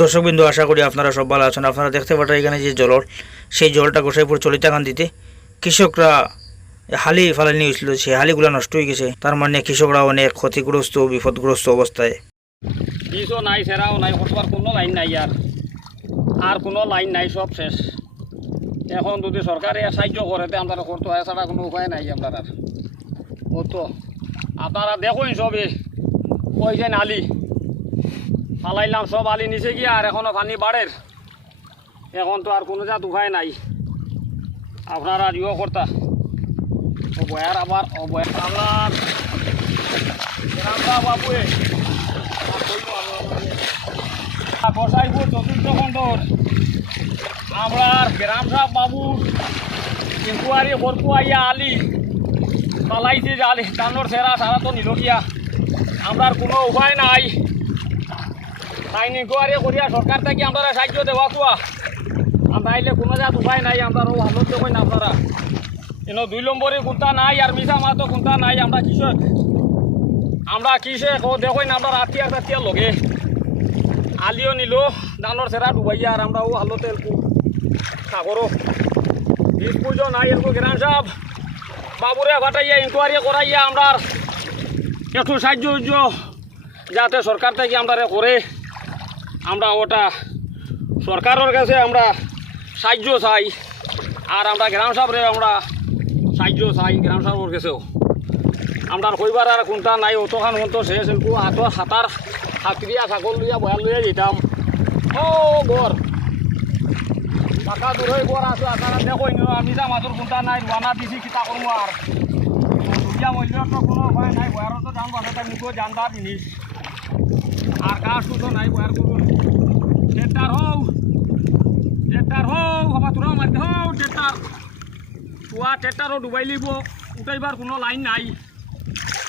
দর্শকবিন্দু, আশা করি আপনারা সব ভালো আছেন। আপনারা দেখতে পাচ্ছেন এখানে যে জলর সেই জলটা গোসাইপুর দিতে কৃষকরা হালি ফালানি হয়েছিল সেই হালিগুলা নষ্ট হয়ে গেছে। তার মানে কৃষকরা অনেক ক্ষতিগ্রস্ত, বিপদগ্রস্ত অবস্থায়। পিসও নাই, সেরাও নাই কতবার কোনো লাইন নাই আর। আর কোনো লাইন নাই, সব শেষ। এখন যদি সরকারে সাহায্য করে, তে আমরা করতে হয় কোনো উপায় নাই আমরা আর। ও তো, আপনারা দেখুন সবে ওই যে নালি। ফালাইলাম, সব আলি নিচে গিয়ে আর এখনও পানি বাড়ের। এখন তো আর কোনো জাত উপায় নাই। আপনারা ইয়ে কর্তা। ও বয়ার আবার ও বয়ার আপনার বাবুয়ে। গোসাইপুর চতুর্থ খণ্ডর। আমরা গ্রাম সাহেব বাবুর ইনকুয়ারি করব আইয়া আলি। পালাইছে আলি। টানোর সেরা সারা তো নিলকিয়া আমরা কোনো উপায় নাই। তাই ইনকুয়ারি করিয়া সরকার থেকে আমরা সাহায্য দেওয়া কুয়া আমরা আইলে কোনো জাত উপায় নাই আমরা ভালো দেখুন না আপনারা এন দুই নম্বরে কোনটা নাই আর মিশা মাতো কোনটা নাই আমরা কৃষক আমরা কিসে দেখুন আমরা রাতিয়ার রাতিয়ার লগে। আলিও নিল ধানের সেরা ডুবাইয়া আর আমরা ও আলো তেল সাগরও বীজ পুজো নাই এরকম গ্রাম সাহেব বাবুরে ফাটাইয়া ইনকোয়ারি করাইয়া আমরা একটু সাহায্য যাতে সরকার থেকে আমরা করে আমরা ওটা সরকারের কাছে আমরা সাহায্য চাই, আর আমরা গ্রাম সাহেবরে আমরা সাহায্য চাই গ্রাম সাহেবের কাছেও। আমরা কইবার আর কোনটা নাই, অতখান মতো শেষ একটু হাতর হাতার হাতরিয়া ছাগল লইয়া, বয়াল লইয়া যেতাম। ও গর। টাকা দূর গর আছো আপনারা দেখো আমি যা মাত্র কোনটা নাই রানা দিছি কিতা করব আর দুর্গা মহিলার তো কোনো উপায় নাই বয়ারও তো নিকো জানবার জিনিস তো নাই ট্রেক্টার হও ট্রেক্টারও ডুবাই লিব উঠাইবার কোনো লাইন নাই।